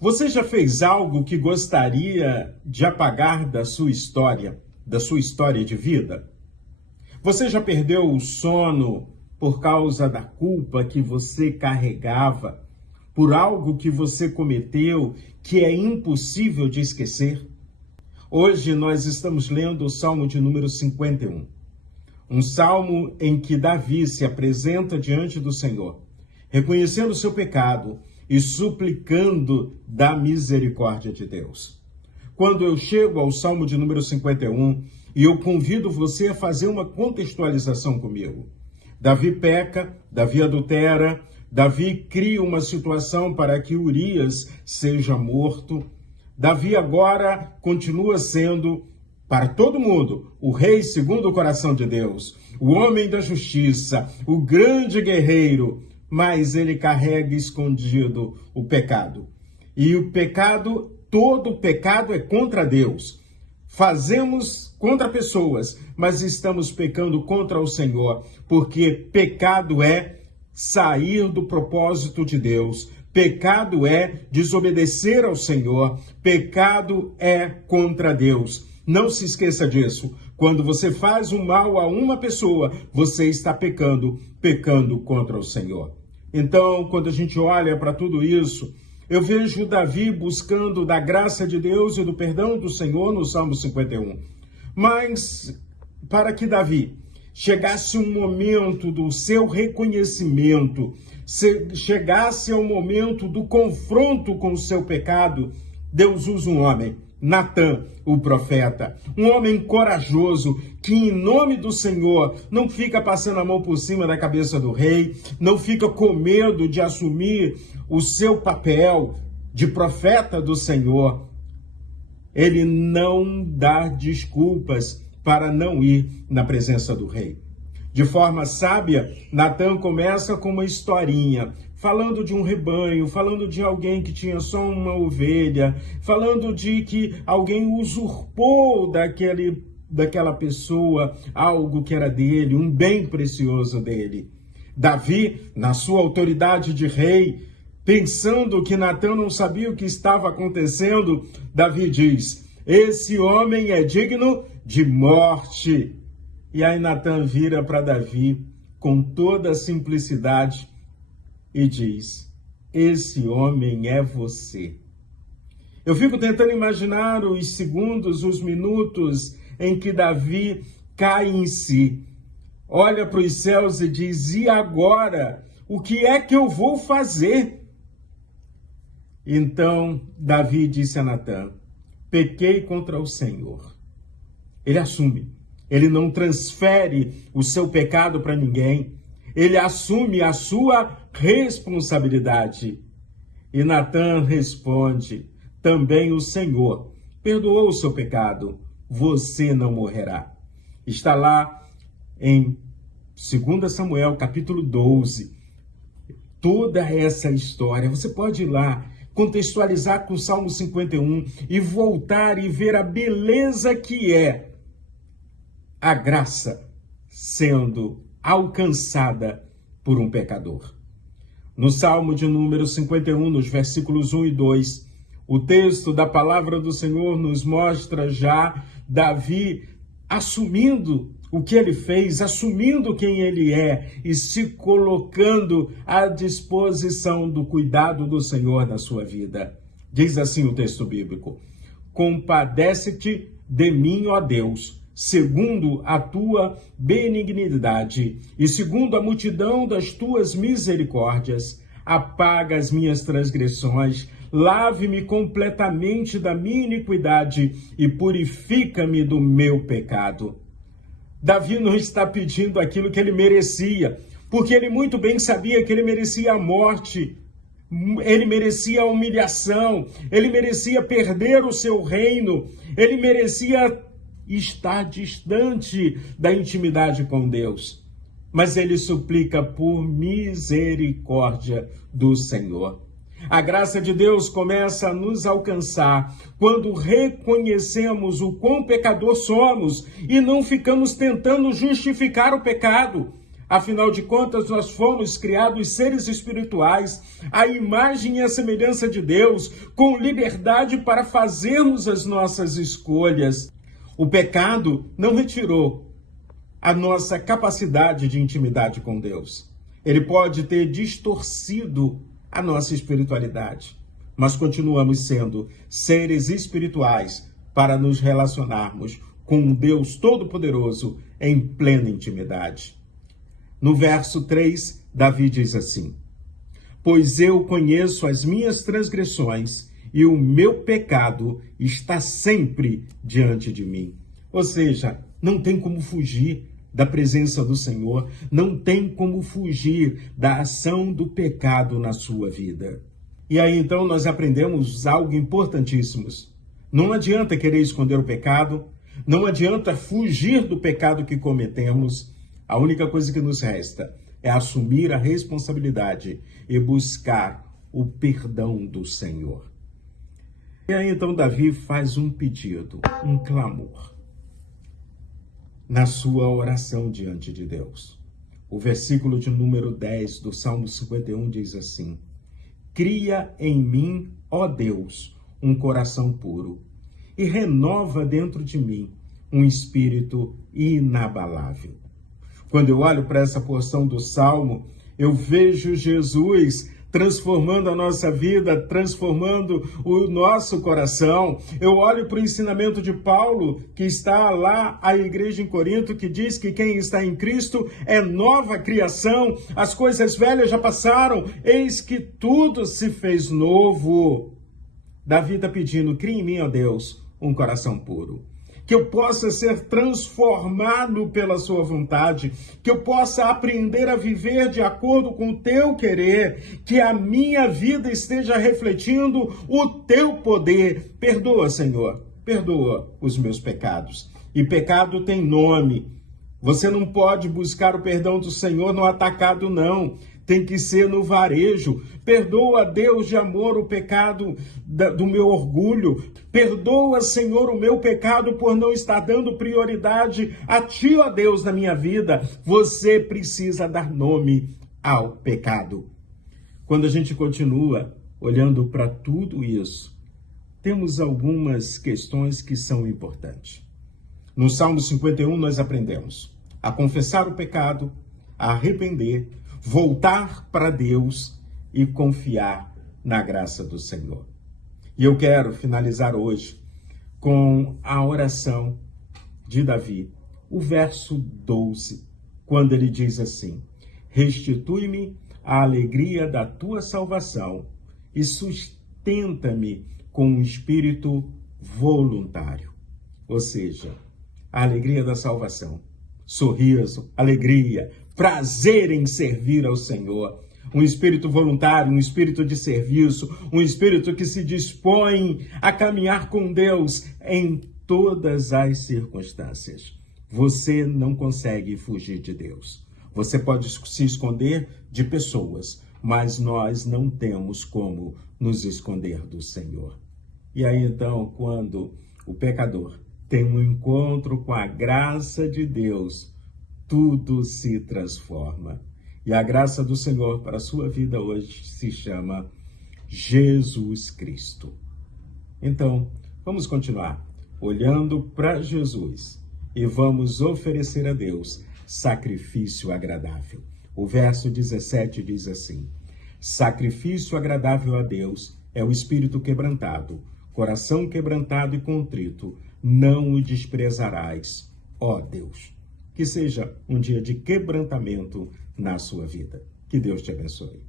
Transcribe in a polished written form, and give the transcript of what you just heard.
Você já fez algo que gostaria de apagar da sua história de vida? Você já perdeu o sono por causa da culpa que você carregava, por algo que você cometeu que é impossível de esquecer? Hoje nós estamos lendo o Salmo de número 51. Um salmo em que Davi se apresenta diante do Senhor, reconhecendo o seu pecado e suplicando da misericórdia de Deus. Quando eu chego ao Salmo de número 51, e eu convido você a fazer uma contextualização comigo. Davi peca, Davi adultera, Davi cria uma situação para que Urias seja morto. Davi agora continua sendo, para todo mundo, o rei segundo o coração de Deus, o homem da justiça, o grande guerreiro, mas ele carrega escondido o pecado. E o pecado, todo pecado é contra Deus. Fazemos contra pessoas, mas estamos pecando contra o Senhor, porque pecado é sair do propósito de Deus. Pecado é desobedecer ao Senhor. Pecado é contra Deus. Não se esqueça disso. Quando você faz um mal a uma pessoa, você está pecando contra o Senhor. Então, quando a gente olha para tudo isso, eu vejo Davi buscando da graça de Deus e do perdão do Senhor no Salmo 51. Mas, para que Davi chegasse um momento do seu reconhecimento, chegasse ao momento do confronto com o seu pecado, Deus usa um homem, Natã, o profeta, um homem corajoso que, em nome do Senhor, não fica passando a mão por cima da cabeça do rei, não fica com medo de assumir o seu papel de profeta do Senhor. Ele não dá desculpas para não ir na presença do rei. De forma sábia, Natã começa com uma historinha, falando de um rebanho, falando de alguém que tinha só uma ovelha, falando de que alguém usurpou daquela pessoa algo que era dele, um bem precioso dele. Davi, na sua autoridade de rei, pensando que Natã não sabia o que estava acontecendo, Davi diz: esse homem é digno de morte. E aí Natã vira para Davi com toda a simplicidade e diz: esse homem é você. Eu fico tentando imaginar os segundos, os minutos em que Davi cai em si, olha para os céus e diz: e agora? O que é que eu vou fazer? Então Davi disse a Natã: pequei contra o Senhor. Ele assume, ele não transfere o seu pecado para ninguém, ele assume a sua responsabilidade. E Natã responde: também o Senhor perdoou o seu pecado, você não morrerá. Está lá em 2 Samuel, capítulo 12, toda essa história. Você pode ir lá, contextualizar com o Salmo 51 e voltar e ver a beleza que é a graça sendo alcançada por um pecador. No Salmo de número 51, nos versículos 1 e 2, o texto da palavra do Senhor nos mostra já Davi assumindo o que ele fez, assumindo quem ele é e se colocando à disposição do cuidado do Senhor na sua vida. Diz assim o texto bíblico: compadece-te de mim, ó Deus, segundo a tua benignidade e segundo a multidão das tuas misericórdias. Apaga as minhas transgressões, lave-me completamente da minha iniquidade e purifica-me do meu pecado. Davi não está pedindo aquilo que ele merecia, porque ele muito bem sabia que ele merecia a morte, ele merecia a humilhação, ele merecia perder o seu reino, ele merecia estar distante da intimidade com Deus. Mas ele suplica por misericórdia do Senhor. A graça de Deus começa a nos alcançar quando reconhecemos o quão pecador somos e não ficamos tentando justificar o pecado. Afinal de contas, nós fomos criados seres espirituais, à imagem e à semelhança de Deus, com liberdade para fazermos as nossas escolhas. O pecado não retirou a nossa capacidade de intimidade com Deus. Ele pode ter distorcido a nossa espiritualidade, mas continuamos sendo seres espirituais para nos relacionarmos com um Deus Todo-Poderoso em plena intimidade. No verso 3, Davi diz assim: pois eu conheço as minhas transgressões e o meu pecado está sempre diante de mim. Ou seja, não tem como fugir da presença do Senhor, não tem como fugir da ação do pecado na sua vida. E aí então nós aprendemos algo importantíssimo. Não adianta querer esconder o pecado, não adianta fugir do pecado que cometemos. A única coisa que nos resta é assumir a responsabilidade e buscar o perdão do Senhor. E aí então Davi faz um pedido, um clamor, na sua oração diante de Deus. O versículo de número 10 do Salmo 51 diz assim: cria em mim, ó Deus, um coração puro, e renova dentro de mim um espírito inabalável. Quando eu olho para essa porção do Salmo, eu vejo Jesus transformando a nossa vida, transformando o nosso coração. Eu olho para o ensinamento de Paulo, que está lá à igreja em Corinto, que diz que quem está em Cristo é nova criação, as coisas velhas já passaram, eis que tudo se fez novo. Davi está pedindo: cria em mim, ó Deus, um coração puro. Que eu possa ser transformado pela sua vontade, que eu possa aprender a viver de acordo com o teu querer, que a minha vida esteja refletindo o teu poder. Perdoa, Senhor, perdoa os meus pecados. E pecado tem nome. Você não pode buscar o perdão do Senhor no atacado, não. Tem que ser no varejo. Perdoa, Deus de amor, o pecado do meu orgulho. Perdoa, Senhor, o meu pecado por não estar dando prioridade a Ti, ó Deus, na minha vida. Você precisa dar nome ao pecado. Quando a gente continua olhando para tudo isso, temos algumas questões que são importantes. No Salmo 51 nós aprendemos a confessar o pecado, a arrepender, voltar para Deus e confiar na graça do Senhor. E eu quero finalizar hoje com a oração de Davi, o verso 12, quando ele diz assim: restitui-me a alegria da tua salvação e sustenta-me com um espírito voluntário. Ou seja, a alegria da salvação, sorriso, alegria, prazer em servir ao Senhor, um espírito voluntário, um espírito de serviço, um espírito que se dispõe a caminhar com Deus em todas as circunstâncias. Você não consegue fugir de Deus. Você pode se esconder de pessoas, mas nós não temos como nos esconder do Senhor. E aí então, quando o pecador tem um encontro com a graça de Deus, tudo se transforma. E a graça do Senhor para a sua vida hoje se chama Jesus Cristo. Então, vamos continuar olhando para Jesus e vamos oferecer a Deus sacrifício agradável. O verso 17 diz assim: sacrifício agradável a Deus é o espírito quebrantado, coração quebrantado e contrito, não o desprezarás, ó Deus. Que seja um dia de quebrantamento na sua vida. Que Deus te abençoe.